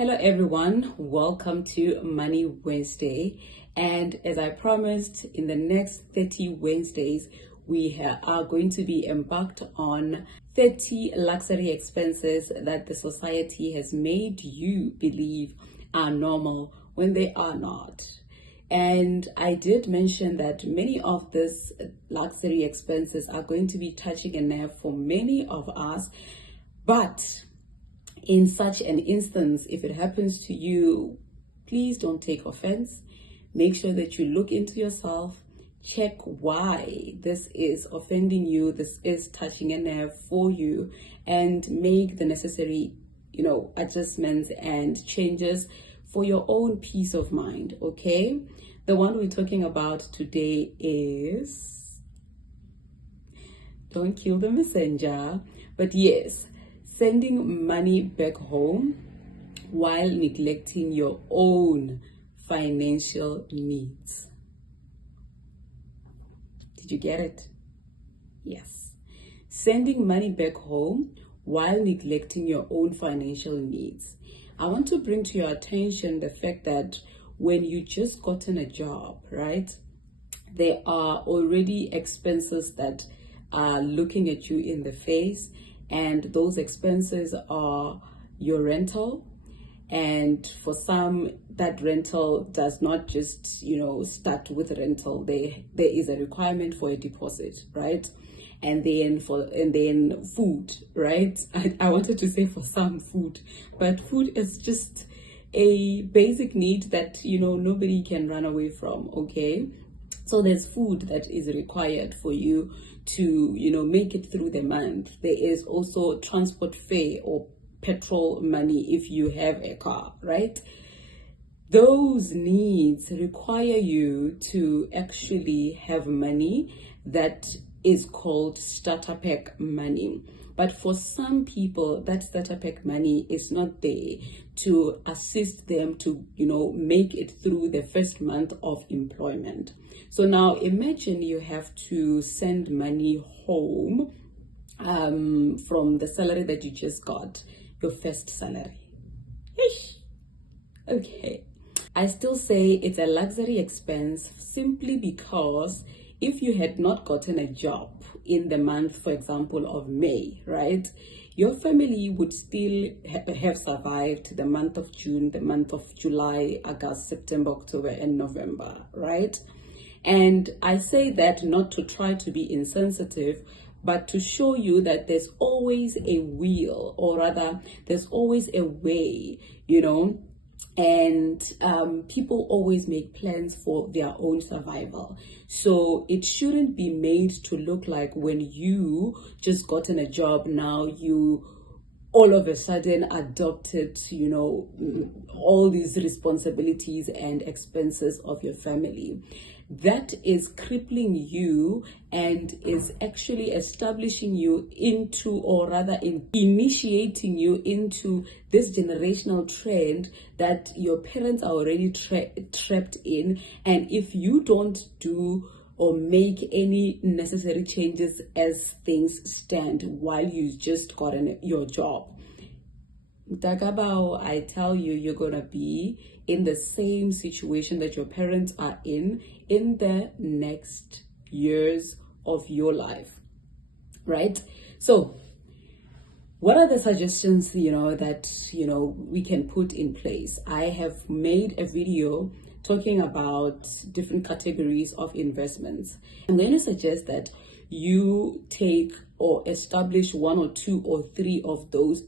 Hello everyone, welcome to Money Wednesday. And as I promised, in the next 30 Wednesdays, we are going to be embarked on 30 luxury expenses that the society has made you believe are normal when they are not. And I did mention that many of these luxury expenses are going to be touching a nerve for many of us, but in such an instance, if it happens to you, please don't take offense. Make sure that you look into yourself, check why this is offending you, this is touching a nerve for you, and make the necessary, adjustments and changes for your own peace of mind, okay? The one we're talking about today is, don't kill the messenger, but yes, sending money back home while neglecting your own financial needs. Did you get it? Yes. Sending money back home while neglecting your own financial needs. I want to bring to your attention the fact that when you just gotten a job, right, there are already expenses that are looking at you in the face. And those expenses are your rental. And for some, that rental does not just, start with rental. There is a requirement for a deposit, right? And then food, right? I wanted to say for some food, but food is just a basic need that, nobody can run away from, okay? So there's food that is required for you to, make it through the month. There is also transport fare or petrol money if you have a car, right? Those needs require you to actually have money that is called starter pack money. But for some people, that starter pack money is not there to assist them to, make it through the first month of employment. So now imagine you have to send money home from the salary that you just got, your first salary. Okay. I still say it's a luxury expense simply because if you had not gotten a job in the month, for example, of May, right, your family would still have survived the month of June, the month of July, August, September, October, and November, right? And I say that not to try to be insensitive, but to show you that there's always a will, or rather, there's always a way, and people always make plans for their own survival. So it shouldn't be made to look like when you just gotten a job, now you all of a sudden adopted, all these responsibilities and expenses of your family. That is crippling you and is actually establishing you into, or rather initiating you into this generational trend that your parents are already trapped in. And if you don't do or make any necessary changes as things stand while you just gotten your job, Dagabao, I tell you, you're gonna be in the same situation that your parents are in the next years of your life, right? So what are the suggestions, that, we can put in place? I have made a video talking about different categories of investments. I'm going to suggest that you take or establish one or two or three of those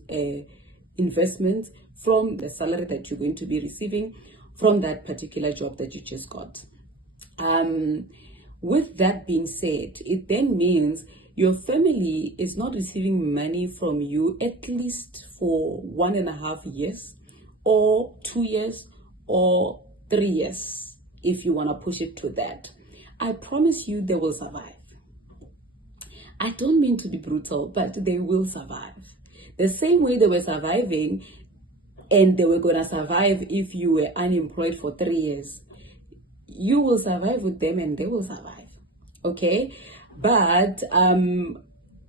investments from the salary that you're going to be receiving from that particular job that you just got. With that being said, it then means your family is not receiving money from you at least for 1.5 years or 2 years or 3 years, if you want to push it to that. I promise you they will survive. I don't mean to be brutal, but they will survive. The same way they were surviving, and they were going to survive if you were unemployed for 3 years. You will survive with them and they will survive, okay? But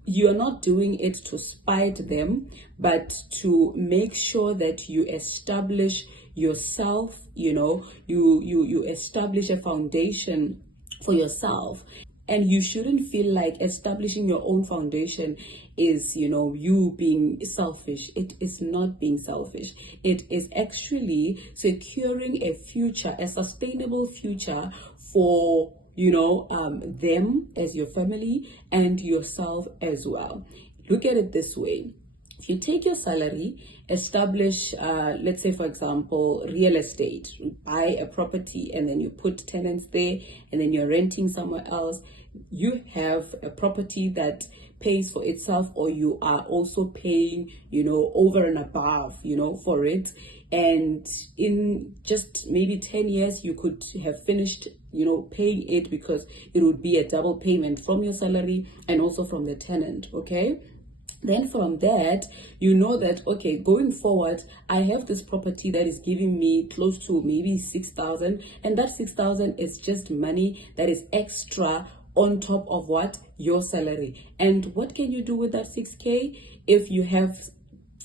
you're not doing it to spite them, but to make sure that you establish yourself, you establish a foundation for yourself. And you shouldn't feel like establishing your own foundation is, you being selfish. It is not being selfish. It is actually securing a future, a sustainable future for them as your family and yourself as well. Look at it this way. If you take your salary, establish, let's say, for example, real estate, buy a property and then you put tenants there and then you're renting somewhere else, you have a property that pays for itself, or you are also paying, over and above, for it. And in just maybe 10 years, you could have finished, paying it, because it would be a double payment from your salary and also from the tenant, okay? Then from that, that, okay, going forward, I have this property that is giving me close to maybe 6,000, and that 6,000 is just money that is extra on top of what? Your salary. And what can you do with that 6K? If you have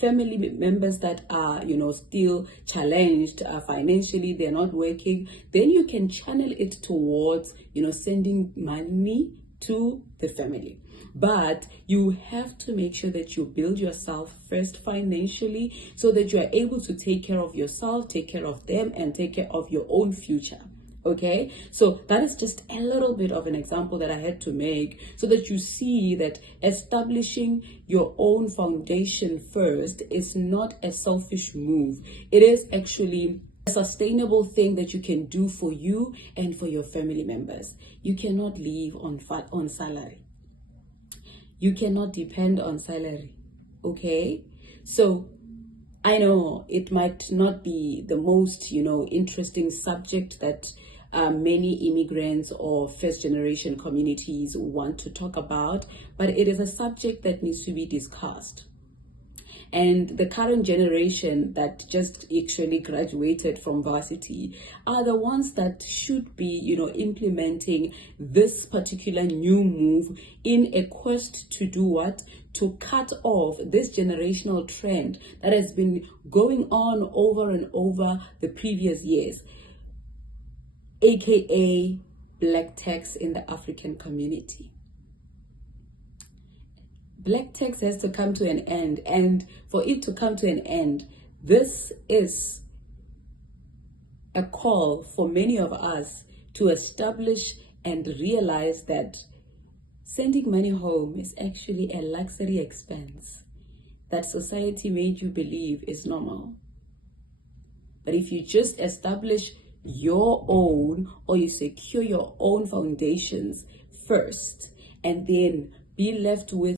family members that are, still challenged financially, they're not working, then you can channel it towards, sending money to the family. But you have to make sure that you build yourself first financially, so that you are able to take care of yourself, take care of them, and take care of your own future. Okay, so that is just a little bit of an example that I had to make, so that you see that establishing your own foundation first is not a selfish move. It is actually a sustainable thing that you can do for you and for your family members. You cannot live on salary. You cannot depend on salary. Okay, so I know it might not be the most, interesting subject that many immigrants or first generation communities want to talk about, but it is a subject that needs to be discussed. And the current generation that just actually graduated from varsity are the ones that should be, implementing this particular new move in a quest to do what? To cut off this generational trend that has been going on over and over the previous years, aka black tax in the African community. Black tax has to come to an end, and for it to come to an end, this is a call for many of us to establish and realize that sending money home is actually a luxury expense that society made you believe is normal. But if you just establish your own, or you secure your own foundations first, and then be left with